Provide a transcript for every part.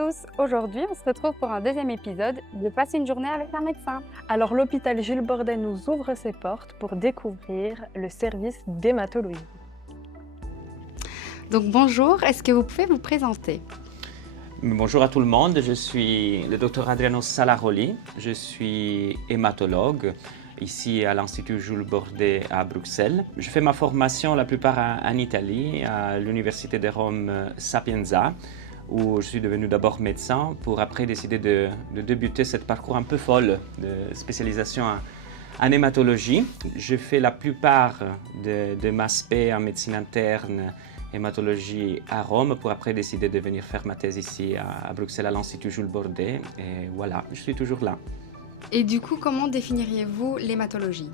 tous, aujourd'hui on se retrouve pour un deuxième épisode de Passer une journée avec un médecin. Alors l'hôpital Jules Bordet nous ouvre ses portes pour découvrir le service d'hématologie. Donc bonjour, est-ce que vous pouvez vous présenter? Bonjour à tout le monde, je suis le docteur Adriano Salaroli, je suis hématologue ici à l'Institut Jules Bordet à Bruxelles. Je fais ma formation la plupart en Italie, à l'Université de Rome Sapienza, où je suis devenu d'abord médecin pour après décider de débuter ce parcours un peu folle de spécialisation en hématologie. Je fais la plupart de ma spé en médecine interne hématologie à Rome pour après décider de venir faire ma thèse ici à Bruxelles à l'Institut Jules Bordet. Et voilà, je suis toujours là. Et du coup, comment définiriez-vous l'hématologie?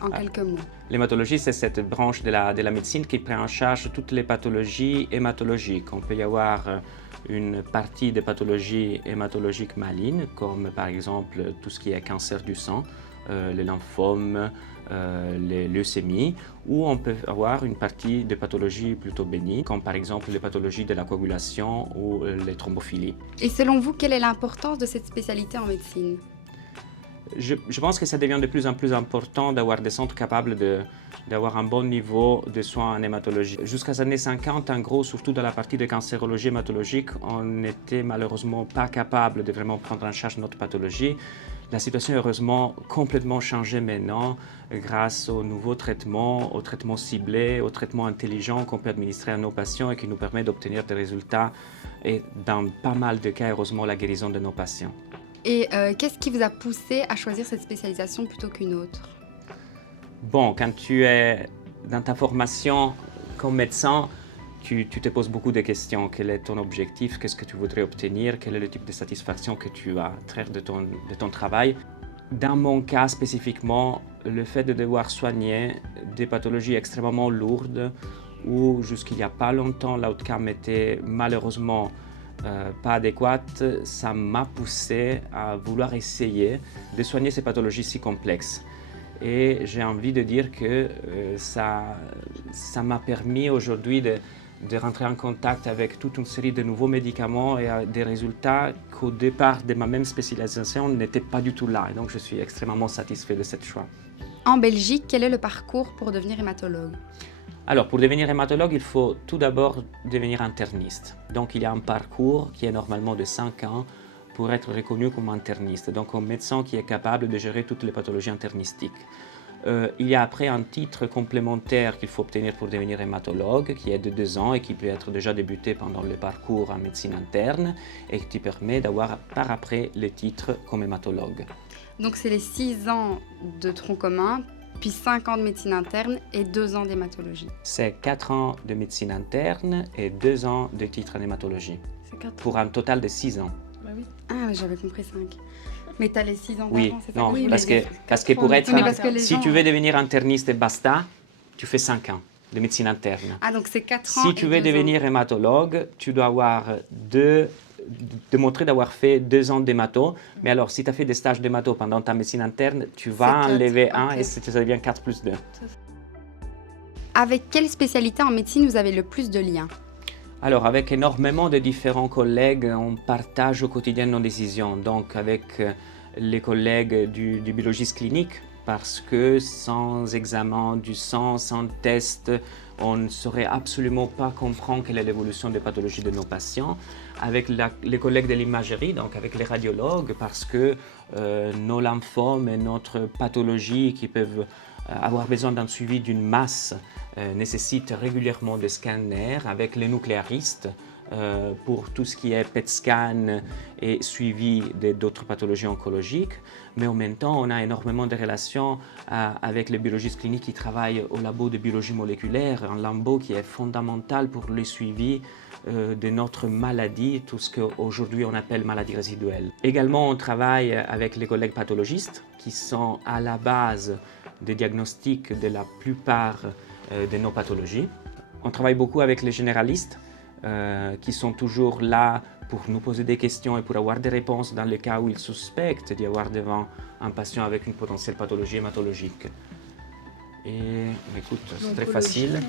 En quelques mots. L'hématologie, c'est cette branche de la médecine qui prend en charge toutes les pathologies hématologiques. On peut y avoir une partie des pathologies hématologiques malignes, comme par exemple tout ce qui est cancer du sang, les lymphomes, les leucémies, ou on peut avoir une partie de pathologies plutôt bénignes, comme par exemple les pathologies de la coagulation ou les thrombophilies. Et selon vous, quelle est l'importance de cette spécialité en médecine? Je pense que ça devient de plus en plus important d'avoir des centres capables d'avoir un bon niveau de soins en hématologie. Jusqu'à les années 50, en gros, surtout dans la partie de cancérologie hématologique, on n'était malheureusement pas capable de vraiment prendre en charge notre pathologie. La situation est heureusement complètement changée maintenant grâce aux nouveaux traitements, aux traitements ciblés, aux traitements intelligents qu'on peut administrer à nos patients et qui nous permettent d'obtenir des résultats et dans pas mal de cas, heureusement, la guérison de nos patients. Et qu'est-ce qui vous a poussé à choisir cette spécialisation plutôt qu'une autre? Bon, quand tu es dans ta formation comme médecin, tu te poses beaucoup de questions. Quel est ton objectif? Qu'est-ce que tu voudrais obtenir? Quel est le type de satisfaction que tu as de ton travail? Dans mon cas spécifiquement, le fait de devoir soigner des pathologies extrêmement lourdes où jusqu'il n'y a pas longtemps l'outcome était malheureusement pas adéquate, ça m'a poussé à vouloir essayer de soigner ces pathologies si complexes. Et j'ai envie de dire que ça m'a permis aujourd'hui de rentrer en contact avec toute une série de nouveaux médicaments et des résultats qu'au départ de ma même spécialisation n'étaient pas du tout là. Et donc je suis extrêmement satisfait de ce choix. En Belgique, quel est le parcours pour devenir hématologue? Alors, pour devenir hématologue, il faut tout d'abord devenir interniste. Donc, il y a un parcours qui est normalement de 5 ans pour être reconnu comme interniste, donc un médecin qui est capable de gérer toutes les pathologies internistiques. Il y a après un titre complémentaire qu'il faut obtenir pour devenir hématologue, qui est de 2 ans et qui peut être déjà débuté pendant le parcours en médecine interne et qui permet d'avoir par après le titre comme hématologue. Donc c'est les 6 ans de tronc commun, puis 5 ans de médecine interne et 2 ans d'hématologie. C'est 4 ans de médecine interne et 2 ans de titre en hématologie, pour un total de 6 ans. Bah oui. Ah, j'avais compris 5. Mais tu as les 6 ans d'avant, Oui, c'est ça? non, Oui, parce que pour être, Oui, mais parce que les si gens- tu veux devenir interniste et basta, tu fais 5 ans de médecine interne. Ah, donc c'est 4 ans Si et tu veux 2 ans. devenir hématologue, tu dois avoir démontrer d'avoir fait 2 ans d'hémato. Mais alors, si tu as fait des stages d'hémato pendant ta médecine interne, tu vas C'est enlever 4, 1 ok. et ça devient 4 plus 2. Avec quelle spécialité en médecine vous avez le plus de liens? Alors, avec énormément de différents collègues, on partage au quotidien nos décisions. Donc, avec les collègues du biologiste clinique, parce que sans examen du sang, sans test, on ne saurait absolument pas comprendre quelle est l'évolution des pathologies de nos patients. Avec les collègues de l'imagerie, donc avec les radiologues, parce que nos lymphomes et notre pathologie qui peuvent avoir besoin d'un suivi d'une masse nécessite régulièrement des scanners avec les nucléaristes pour tout ce qui est PET scan et suivi d'autres pathologies oncologiques. Mais en même temps, on a énormément de relations avec les biologistes cliniques qui travaillent au labo de biologie moléculaire, un labo qui est fondamental pour le suivi de notre maladie, tout ce qu'aujourd'hui on appelle maladie résiduelle. Également, on travaille avec les collègues pathologistes qui sont à la base des diagnostics de la plupart de nos pathologies. On travaille beaucoup avec les généralistes qui sont toujours là pour nous poser des questions et pour avoir des réponses dans le cas où ils suspectent d'y avoir devant un patient avec une potentielle pathologie hématologique. Et écoute, c'est très L'oncologie, facile.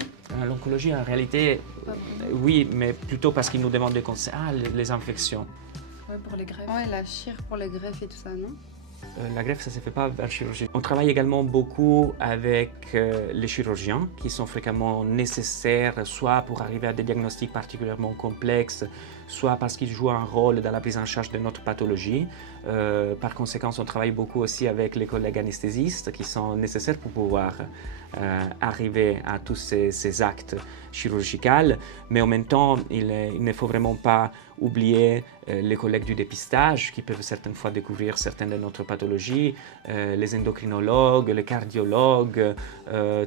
L'oncologie, en réalité, oui, mais plutôt parce qu'ils nous demandent des conseils. Ah, les infections. Ouais, pour les greffes. Ouais, la chire pour les greffes et tout ça, non? La greffe, ça ne se fait pas vers chirurgie. On travaille également beaucoup avec les chirurgiens qui sont fréquemment nécessaires, soit pour arriver à des diagnostics particulièrement complexes, soit parce qu'ils jouent un rôle dans la prise en charge de notre pathologie. Par conséquent, on travaille beaucoup aussi avec les collègues anesthésistes qui sont nécessaires pour pouvoir arriver à tous ces actes chirurgicaux. Mais en même temps, il ne faut vraiment pas oublier les collègues du dépistage qui peuvent certaines fois découvrir certaines de notre pathologies, les endocrinologues, les cardiologues,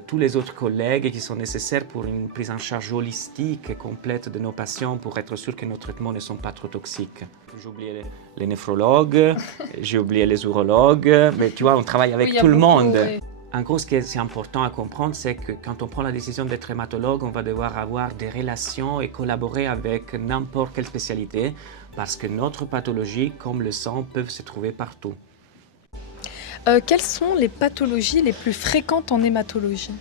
tous les autres collègues qui sont nécessaires pour une prise en charge holistique et complète de nos patients pour être sûr que nos traitements ne sont pas trop toxiques. J'ai oublié les néphrologues, j'ai oublié les urologues, mais tu vois, on travaille avec tout le monde. Oui. En gros, ce qui est important à comprendre, c'est que quand on prend la décision d'être hématologue, on va devoir avoir des relations et collaborer avec n'importe quelle spécialité parce que notre pathologie, comme le sang, peuvent se trouver partout. Quelles sont les pathologies les plus fréquentes en hématologie?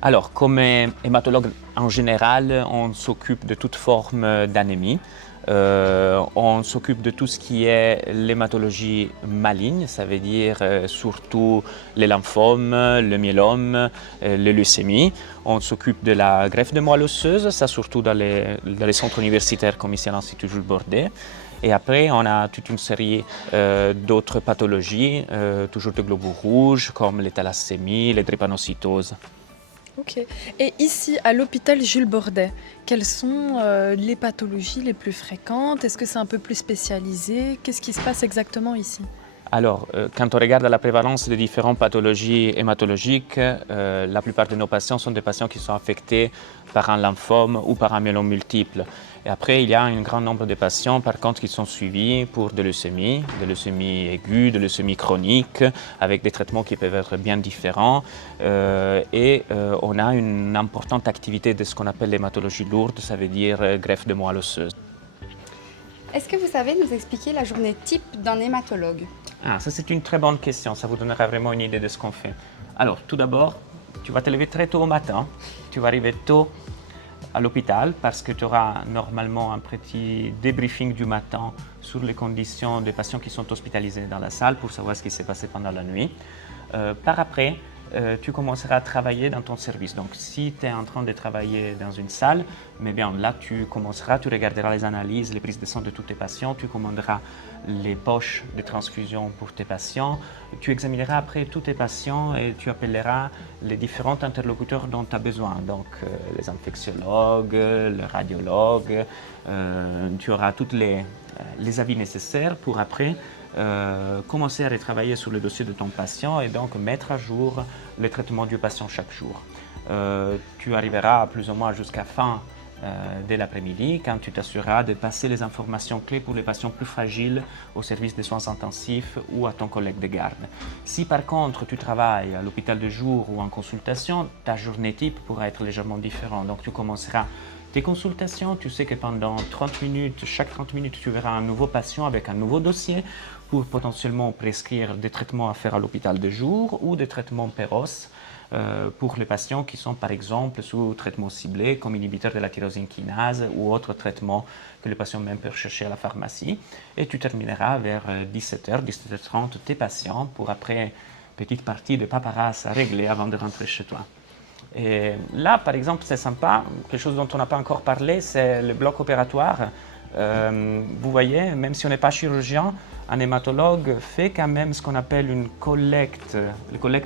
Alors, comme hématologue en général, on s'occupe de toute forme d'anémie. On s'occupe de tout ce qui est l'hématologie maligne, ça veut dire surtout les lymphomes, le myélome, les leucémies. On s'occupe de la greffe de moelle osseuse, ça surtout dans les centres universitaires comme ici à l'Institut Jules Bordet. Et après, on a toute une série d'autres pathologies, toujours de globule rouge, comme les thalassémies, les drépanocytoses. Ok. Et ici, à l'hôpital Jules Bordet, quelles sont les pathologies les plus fréquentes? Est-ce que c'est un peu plus spécialisé? Qu'est-ce qui se passe exactement ici? Alors, quand on regarde la prévalence des différentes pathologies hématologiques, la plupart de nos patients sont des patients qui sont affectés par un lymphome ou par un myélome multiple. Et après, il y a un grand nombre de patients, par contre, qui sont suivis pour de leucémies aiguës, de leucémies chroniques, avec des traitements qui peuvent être bien différents. On a une importante activité de ce qu'on appelle l'hématologie lourde, ça veut dire greffe de moelle osseuse. Est-ce que vous savez nous expliquer la journée type d'un hématologue? Ah, ça c'est une très bonne question, ça vous donnera vraiment une idée de ce qu'on fait. Alors, tout d'abord, tu vas te lever très tôt au matin, tu vas arriver tôt à l'hôpital parce que tu auras normalement un petit débriefing du matin sur les conditions des patients qui sont hospitalisés dans la salle pour savoir ce qui s'est passé pendant la nuit. Par après, tu commenceras à travailler dans ton service. Donc, si tu es en train de travailler dans une salle, mais bien là, tu regarderas les analyses, les prises de sang de tous tes patients, tu commanderas les poches de transfusion pour tes patients, tu examineras après tous tes patients et tu appelleras les différents interlocuteurs dont tu as besoin. Donc, les infectiologues, les radiologues, tu auras tous les avis nécessaires pour après commencer à retravailler sur le dossier de ton patient et donc mettre à jour le traitement du patient chaque jour. Tu arriveras plus ou moins jusqu'à fin de l'après-midi quand tu t'assureras de passer les informations clés pour les patients plus fragiles au service des soins intensifs ou à ton collègue de garde. Si par contre tu travailles à l'hôpital de jour ou en consultation, ta journée type pourra être légèrement différente. Donc tu commenceras tes consultations, tu sais que pendant 30 minutes, chaque 30 minutes, tu verras un nouveau patient avec un nouveau dossier pour potentiellement prescrire des traitements à faire à l'hôpital de jour ou des traitements PEROS pour les patients qui sont par exemple sous traitement ciblé comme inhibiteur de la tyrosine kinase ou autres traitements que le patient même peut rechercher à la pharmacie. Et tu termineras vers 17h, 17h30 tes patients pour après petite partie de paperasse à régler avant de rentrer chez toi. Et là, par exemple, c'est sympa, quelque chose dont on n'a pas encore parlé, c'est le bloc opératoire. Vous voyez, même si on n'est pas chirurgien, un hématologue fait quand même ce qu'on appelle une collecte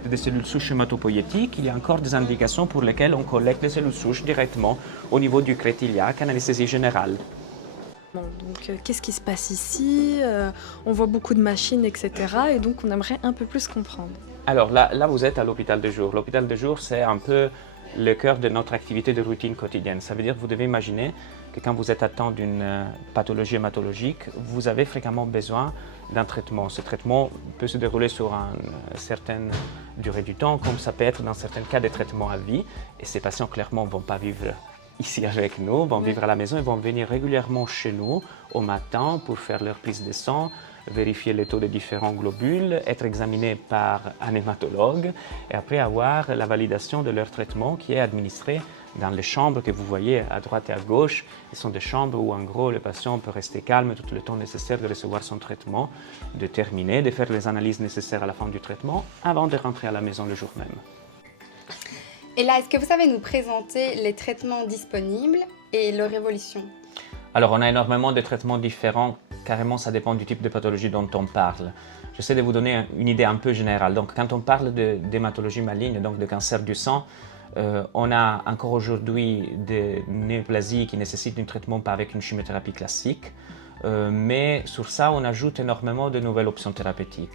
des cellules souches hématopoïétiques. Il y a encore des indications pour lesquelles on collecte des cellules souches directement au niveau du crête iliaque en anesthésie générale. Donc, qu'est-ce qui se passe ici? On voit beaucoup de machines, etc. Et donc, on aimerait un peu plus comprendre. Alors là, vous êtes à l'hôpital de jour. L'hôpital de jour, c'est un peu le cœur de notre activité de routine quotidienne. Ça veut dire que vous devez imaginer que quand vous êtes atteint d'une pathologie hématologique, vous avez fréquemment besoin d'un traitement. Ce traitement peut se dérouler sur une certaine durée du temps, comme ça peut être dans certains cas des traitements à vie. Et ces patients, clairement, ne vont pas vivre ici avec nous, vont vivre à la maison et vont venir régulièrement chez nous au matin pour faire leur prise de sang, vérifier les taux des différents globules, être examinés par un hématologue et après avoir la validation de leur traitement qui est administré dans les chambres que vous voyez à droite et à gauche. Ce sont des chambres où en gros le patient peut rester calme tout le temps nécessaire de recevoir son traitement, de terminer, de faire les analyses nécessaires à la fin du traitement avant de rentrer à la maison le jour même. Et là, est-ce que vous savez nous présenter les traitements disponibles et leur évolution? Alors, on a énormément de traitements différents. Carrément, ça dépend du type de pathologie dont on parle. J'essaie de vous donner une idée un peu générale. Donc, quand on parle d'hématologie maligne, donc de cancer du sang, on a encore aujourd'hui des néoplasies qui nécessitent un traitement pas avec une chimiothérapie classique. Mais sur ça, on ajoute énormément de nouvelles options thérapeutiques.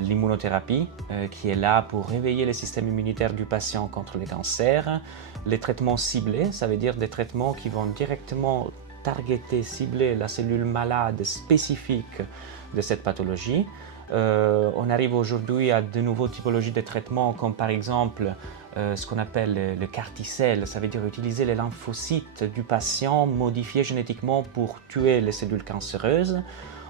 L'immunothérapie, qui est là pour réveiller le système immunitaire du patient contre les cancers. Les traitements ciblés, ça veut dire des traitements qui vont directement targeter, cibler la cellule malade spécifique de cette pathologie. On arrive aujourd'hui à de nouvelles typologies de traitements, comme par exemple ce qu'on appelle le CAR-T-cell, ça veut dire utiliser les lymphocytes du patient modifiés génétiquement pour tuer les cellules cancéreuses.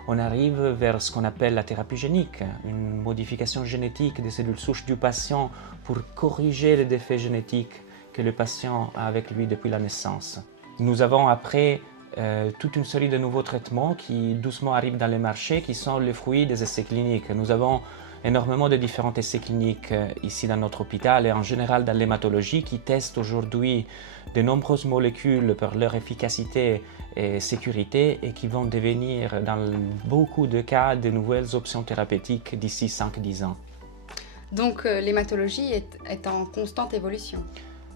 On arrive vers ce qu'on appelle la thérapie génique, une modification génétique des cellules souches du patient pour corriger les défauts génétiques que le patient a avec lui depuis la naissance. Nous avons après toute une série de nouveaux traitements qui doucement arrivent dans les marchés, qui sont les fruits des essais cliniques. Nous avons énormément de différents essais cliniques ici dans notre hôpital et en général dans l'hématologie qui testent aujourd'hui de nombreuses molécules pour leur efficacité et sécurité et qui vont devenir dans beaucoup de cas de nouvelles options thérapeutiques d'ici 5-10 ans. Donc l'hématologie est en constante évolution.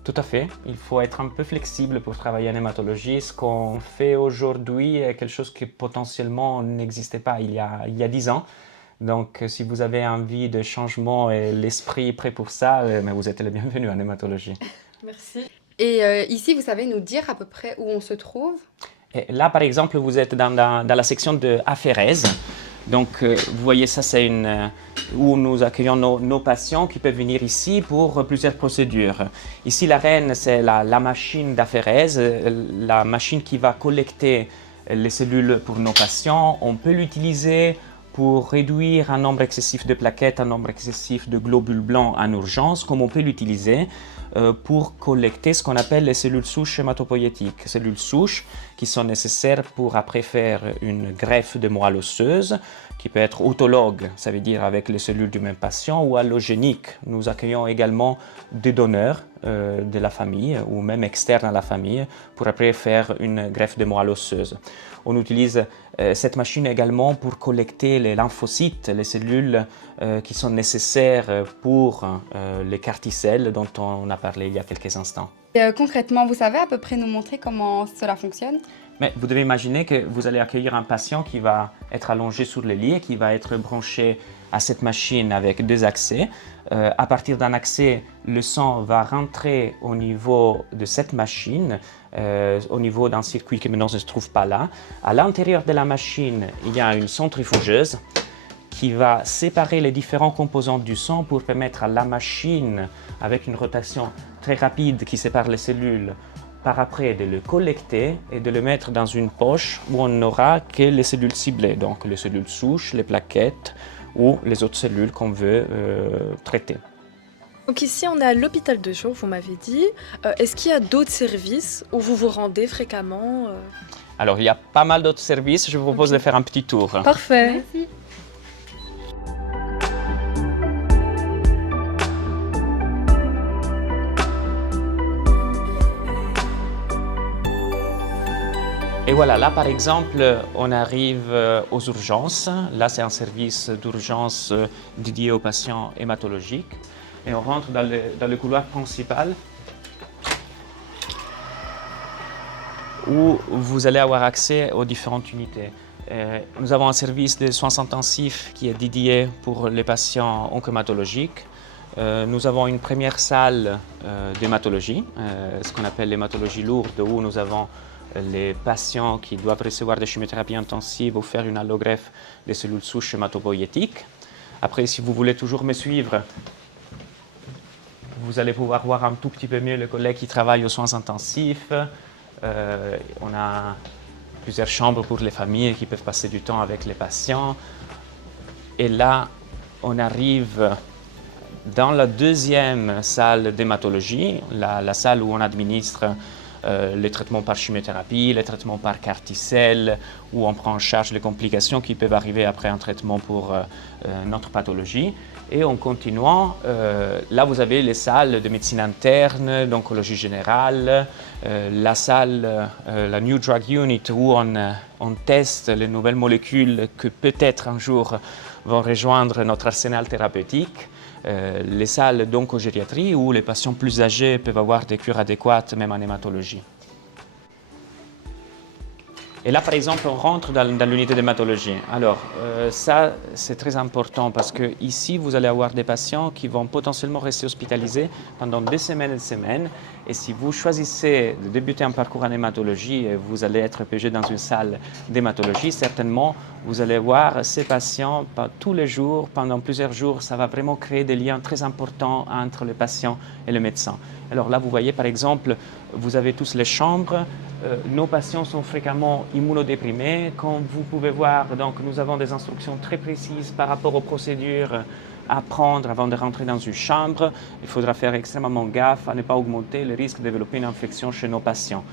Tout à fait. Il faut être un peu flexible pour travailler en hématologie. Ce qu'on fait aujourd'hui est quelque chose qui potentiellement n'existait pas il y a 10 ans. Donc, si vous avez envie de changement et l'esprit prêt pour ça, mais vous êtes les bienvenus en hématologie. Merci. Et ici, vous savez nous dire à peu près où on se trouve? Et là, par exemple, vous êtes dans la section de aphérèse. Donc, vous voyez, ça, c'est où nous accueillons nos patients qui peuvent venir ici pour plusieurs procédures. Ici, la reine, c'est la machine d'aphérèse, la machine qui va collecter les cellules pour nos patients. On peut l'utiliser pour réduire un nombre excessif de plaquettes, un nombre excessif de globules blancs en urgence, comme on peut l'utiliser pour collecter ce qu'on appelle les cellules souches hématopoïétiques. Cellules souches qui sont nécessaires pour après faire une greffe de moelle osseuse, qui peut être autologue, ça veut dire avec les cellules du même patient, ou allogénique. Nous accueillons également des donneurs de la famille ou même externes à la famille pour après faire une greffe de moelle osseuse. On utilise cette machine également pour collecter les lymphocytes, les cellules qui sont nécessaires pour les CAR-T-cells dont on a parlé il y a quelques instants. Et, concrètement, vous savez à peu près nous montrer comment cela fonctionne? Mais vous devez imaginer que vous allez accueillir un patient qui va être allongé sur le lit et qui va être branché à cette machine avec deux accès. À partir d'un accès, le sang va rentrer au niveau de cette machine, au niveau d'un circuit qui maintenant ne se trouve pas là. À l'intérieur de la machine, il y a une centrifugeuse qui va séparer les différents composants du sang pour permettre à la machine, avec une rotation très rapide qui sépare les cellules, par après de le collecter et de le mettre dans une poche où on n'aura que les cellules ciblées, donc les cellules souches, les plaquettes ou les autres cellules qu'on veut traiter. Donc ici, on est à l'hôpital de jour, vous m'avez dit. Est-ce qu'il y a d'autres services où vous vous rendez fréquemment Alors, il y a pas mal d'autres services. Je vous propose de faire un petit tour. Parfait. Merci. Et voilà, là par exemple, on arrive aux urgences. Là, c'est un service d'urgence dédié aux patients hématologiques. Et on rentre dans le couloir principal où vous allez avoir accès aux différentes unités. Nous avons un service de soins intensifs qui est dédié pour les patients oncohématologiques. Nous avons une première salle d'hématologie, ce qu'on appelle l'hématologie lourde, où nous avons les patients qui doivent recevoir des chimiothérapies intensives ou faire une allogreffe des cellules souches hématopoïétiques. Après, si vous voulez toujours me suivre, vous allez pouvoir voir un tout petit peu mieux les collègues qui travaillent aux soins intensifs. On a plusieurs chambres pour les familles qui peuvent passer du temps avec les patients. Et là, on arrive dans la deuxième salle d'hématologie, la salle où on administre les traitements par chimiothérapie, les traitements par carticelle, où on prend en charge les complications qui peuvent arriver après un traitement pour notre pathologie. Et en continuant, là vous avez les salles de médecine interne, d'oncologie générale, la salle, la New Drug Unit, où on teste les nouvelles molécules que peut-être un jour vont rejoindre notre arsenal thérapeutique. Les salles d'oncogériatrie où les patients plus âgés peuvent avoir des cures adéquates, même en hématologie. Et là, par exemple, on rentre dans l'unité d'hématologie. Alors, ça, c'est très important parce que ici, vous allez avoir des patients qui vont potentiellement rester hospitalisés pendant des semaines et des semaines. Et si vous choisissez de débuter un parcours en hématologie et vous allez être PG dans une salle d'hématologie, certainement, vous allez voir ces patients tous les jours, pendant plusieurs jours. Ça va vraiment créer des liens très importants entre le patient et le médecin. Alors là, vous voyez, par exemple, vous avez tous les chambres. Nos patients sont fréquemment immunodéprimés. Comme vous pouvez voir, donc, nous avons des instructions très précises par rapport aux procédures à prendre avant de rentrer dans une chambre. Il faudra faire extrêmement gaffe à ne pas augmenter le risque de développer une infection chez nos patients.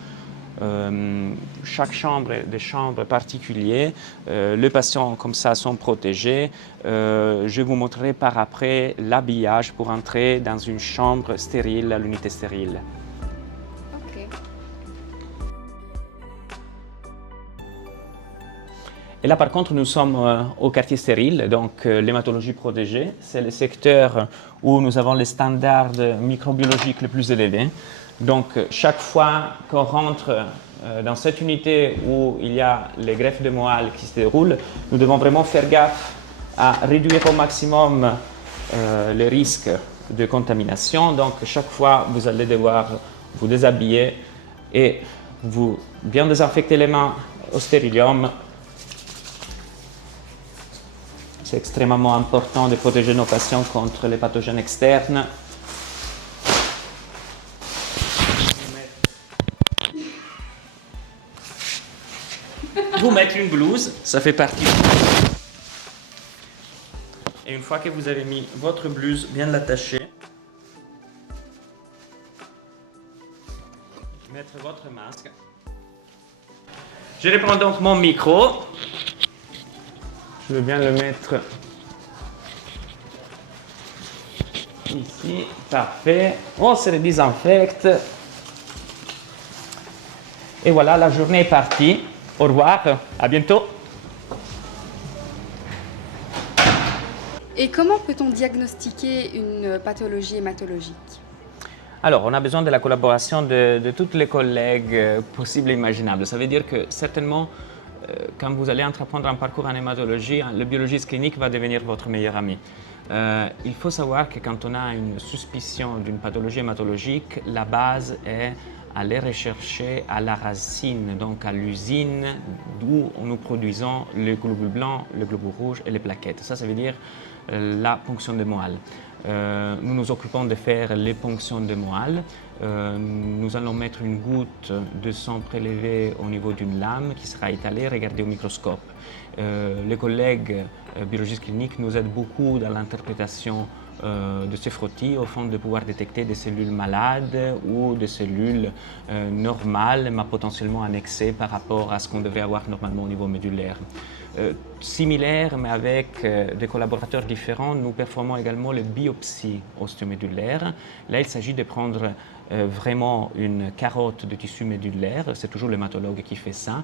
Chaque chambre est des chambres particulières. Les patients comme ça sont protégés. Je vous montrerai par après l'habillage pour entrer dans une chambre stérile, à l'unité stérile. Et là, par contre, nous sommes au quartier stérile, donc l'hématologie protégée. C'est le secteur où nous avons les standards microbiologiques les plus élevés. Donc, chaque fois qu'on rentre dans cette unité où il y a les greffes de moelle qui se déroulent, nous devons vraiment faire gaffe à réduire au maximum les risques de contamination. Donc, chaque fois, vous allez devoir vous déshabiller et vous bien désinfecter les mains au stérilium. C'est extrêmement important de protéger nos patients contre les pathogènes externes. Vous mettre une blouse, ça fait partie. Et une fois que vous avez mis votre blouse, bien l'attacher. Mettre votre masque. Je reprends donc mon micro. Je vais bien le mettre ici. Parfait. On se désinfecte. Et voilà, la journée est partie. Au revoir. À bientôt. Et comment peut-on diagnostiquer une pathologie hématologique ? Alors, on a besoin de la collaboration de tous les collègues possibles et imaginables. Ça veut dire que certainement, quand vous allez entreprendre un parcours en hématologie, le biologiste clinique va devenir votre meilleur ami. Il faut savoir que quand on a une suspicion d'une pathologie hématologique, la base est aller rechercher à la racine, donc à l'usine d'où nous produisons les globules blancs, les globules rouges et les plaquettes. Ça veut dire la ponction de moelle. Nous nous occupons de faire les ponctions de moelle. Nous allons mettre une goutte de sang prélevé au niveau d'une lame qui sera étalée, regardée au microscope. Les collègues biologistes cliniques nous aident beaucoup dans l'interprétation de ces frottis, au fond de pouvoir détecter des cellules malades ou des cellules normales, mais potentiellement annexées par rapport à ce qu'on devrait avoir normalement au niveau médullaire. Similaire, mais avec des collaborateurs différents, nous performons également les biopsies ostéomédullaires. Là, il s'agit de prendre vraiment une carotte de tissu médullaire, c'est toujours l'hématologue qui fait ça.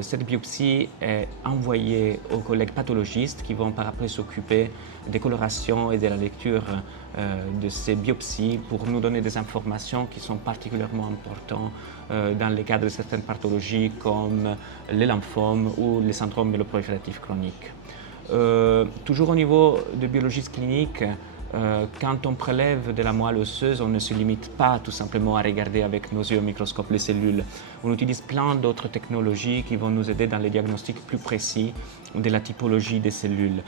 Cette biopsie est envoyée aux collègues pathologistes qui vont par après s'occuper des colorations et de la lecture de ces biopsies pour nous donner des informations qui sont particulièrement importantes dans le cadre de certaines pathologies comme les lymphomes ou les syndromes myeloprolifératifs chroniques. Toujours au niveau de biologiste clinique, quand on prélève de la moelle osseuse, on ne se limite pas tout simplement à regarder avec nos yeux au microscope les cellules. On utilise plein d'autres technologies qui vont nous aider dans les diagnostics plus précis de la typologie des cellules.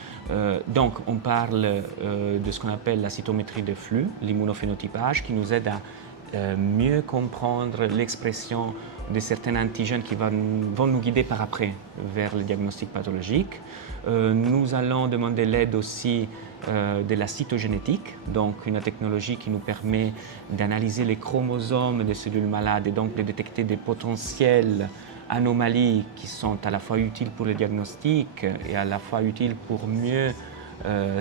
Donc, on parle de ce qu'on appelle la cytométrie de flux, l'immunophénotypage, qui nous aide à mieux comprendre l'expression de certains antigènes qui vont nous guider par après vers le diagnostic pathologique. Nous allons demander l'aide aussi de la cytogénétique, donc une technologie qui nous permet d'analyser les chromosomes des cellules malades et donc de détecter des potentielles anomalies qui sont à la fois utiles pour le diagnostic et à la fois utiles pour mieux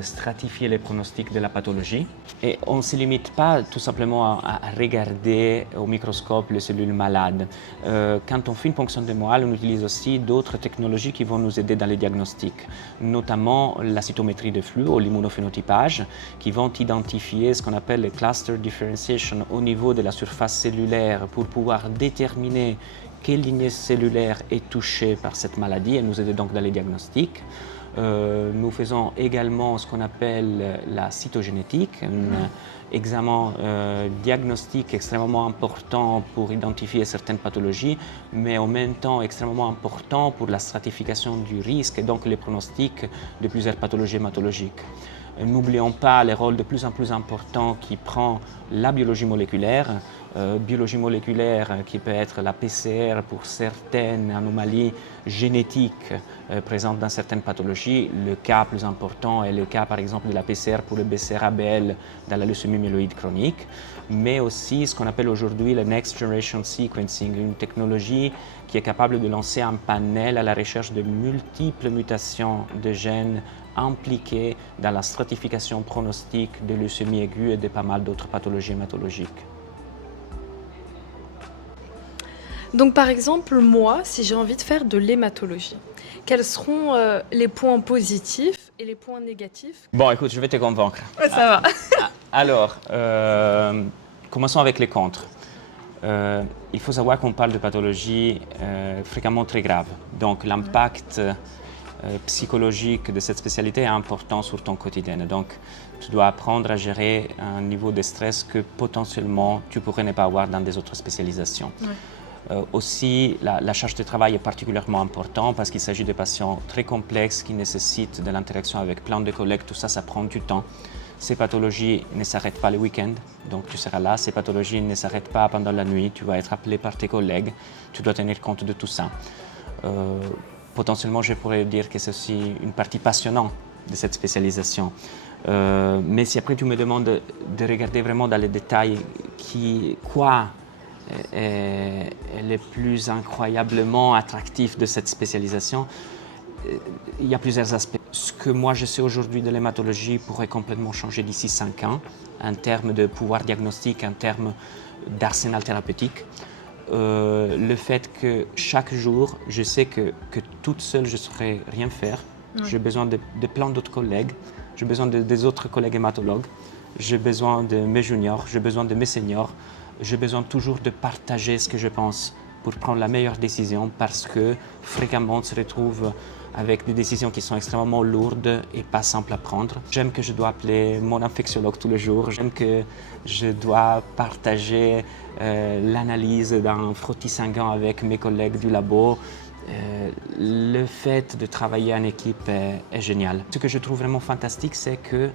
stratifier les pronostics de la pathologie. Et on ne se limite pas tout simplement à regarder au microscope les cellules malades. Quand on fait une ponction de moelle, on utilise aussi d'autres technologies qui vont nous aider dans les diagnostics, notamment la cytométrie de flux ou l'immunophénotypage, qui vont identifier ce qu'on appelle le cluster differentiation au niveau de la surface cellulaire pour pouvoir déterminer quelle lignée cellulaire est touchée par cette maladie et nous aider donc dans les diagnostics. Nous faisons également ce qu'on appelle la cytogénétique, un examen diagnostique extrêmement important pour identifier certaines pathologies, mais en même temps extrêmement important pour la stratification du risque et donc les pronostics de plusieurs pathologies hématologiques. N'oublions pas les rôles de plus en plus importants qui prend la biologie moléculaire qui peut être la PCR pour certaines anomalies génétiques présentes dans certaines pathologies. Le cas plus important est le cas par exemple de la PCR pour le BCR-ABL dans la leucémie myéloïde chronique, mais aussi ce qu'on appelle aujourd'hui le Next Generation Sequencing, une technologie qui est capable de lancer un panel à la recherche de multiples mutations de gènes impliqués dans la stratification pronostique de leucémie aiguë et de pas mal d'autres pathologies hématologiques. Donc par exemple, moi, si j'ai envie de faire de l'hématologie, quels seront les points positifs et les points négatifs? Bon, écoute, je vais te convaincre. Ouais, ça va. Alors, commençons avec les contres. Il faut savoir qu'on parle de pathologies fréquemment très graves. Donc l'impact psychologique de cette spécialité est important sur ton quotidien. Donc, tu dois apprendre à gérer un niveau de stress que potentiellement tu pourrais ne pas avoir dans des autres spécialisations. Ouais. Aussi, la charge de travail est particulièrement importante parce qu'il s'agit de patients très complexes qui nécessitent de l'interaction avec plein de collègues. Tout ça, ça prend du temps. Ces pathologies ne s'arrêtent pas le week-end, donc tu seras là. Ces pathologies ne s'arrêtent pas pendant la nuit. Tu vas être appelé par tes collègues. Tu dois tenir compte de tout ça. Potentiellement, je pourrais dire que c'est aussi une partie passionnante de cette spécialisation. Mais si après tu me demandes de regarder vraiment dans les détails quoi est le plus incroyablement attractif de cette spécialisation, il y a plusieurs aspects. Ce que moi je sais aujourd'hui de l'hématologie pourrait complètement changer d'ici 5 ans en termes de pouvoir diagnostique, en termes d'arsenal thérapeutique. Le fait que chaque jour, je sais que toute seule, je ne saurais rien faire. Oui. J'ai besoin de plein d'autres collègues. J'ai besoin des autres collègues hématologues. J'ai besoin de mes juniors. J'ai besoin de mes seniors. J'ai besoin toujours de partager ce que je pense pour prendre la meilleure décision parce que fréquemment, on se retrouve avec des décisions qui sont extrêmement lourdes et pas simples à prendre. J'aime que je dois appeler mon infectiologue tous les jours. J'aime que je dois partager l'analyse d'un frottis sanguin avec mes collègues du labo. Le fait de travailler en équipe est génial. Ce que je trouve vraiment fantastique, c'est que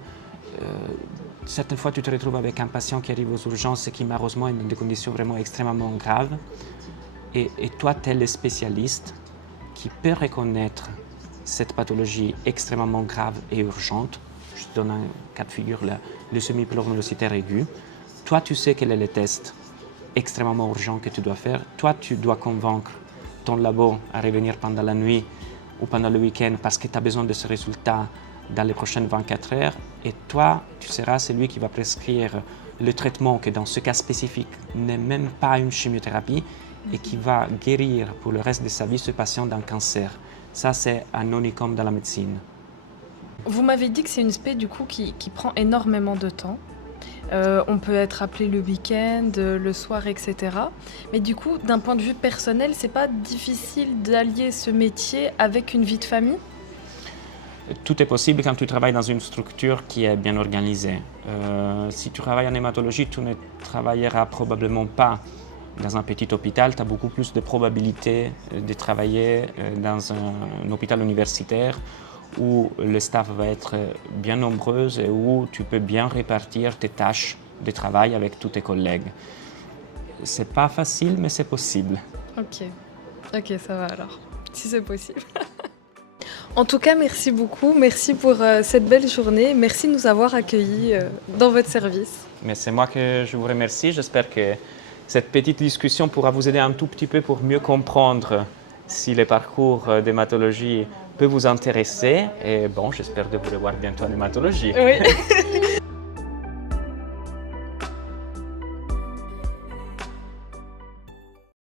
certaines fois, tu te retrouves avec un patient qui arrive aux urgences et qui malheureusement est dans des conditions vraiment extrêmement graves. Et toi, tu es le spécialiste qui peut reconnaître cette pathologie extrêmement grave et urgente. Je te donne un cas de figure, la leucémie pluromyélocitaire aiguë. Toi, tu sais quel est le test extrêmement urgent que tu dois faire. Toi, tu dois convaincre ton labo à revenir pendant la nuit ou pendant le week-end parce que tu as besoin de ce résultat dans les prochaines 24 heures. Et toi, tu seras celui qui va prescrire le traitement qui, dans ce cas spécifique, n'est même pas une chimiothérapie et qui va guérir pour le reste de sa vie ce patient d'un cancer. Ça, c'est un unicum dans la médecine. Vous m'avez dit que c'est une spé du coup qui prend énormément de temps. On peut être appelé le week-end, le soir, etc. Mais du coup, d'un point de vue personnel, c'est pas difficile d'allier ce métier avec une vie de famille ? Tout est possible quand tu travailles dans une structure qui est bien organisée. Si tu travailles en hématologie, tu ne travailleras probablement pas dans un petit hôpital. Tu as beaucoup plus de probabilités de travailler dans un hôpital universitaire où le staff va être bien nombreux et où tu peux bien répartir tes tâches de travail avec tous tes collègues. c'est pas facile, mais c'est possible. Ok, ça va alors, si c'est possible. En tout cas, merci beaucoup. Merci pour cette belle journée. Merci de nous avoir accueillis dans votre service. Mais c'est moi que je vous remercie. J'espère que cette petite discussion pourra vous aider un tout petit peu pour mieux comprendre si les parcours d'hématologie peut vous intéresser. Et bon, j'espère de vous revoir bientôt en hématologie. Oui.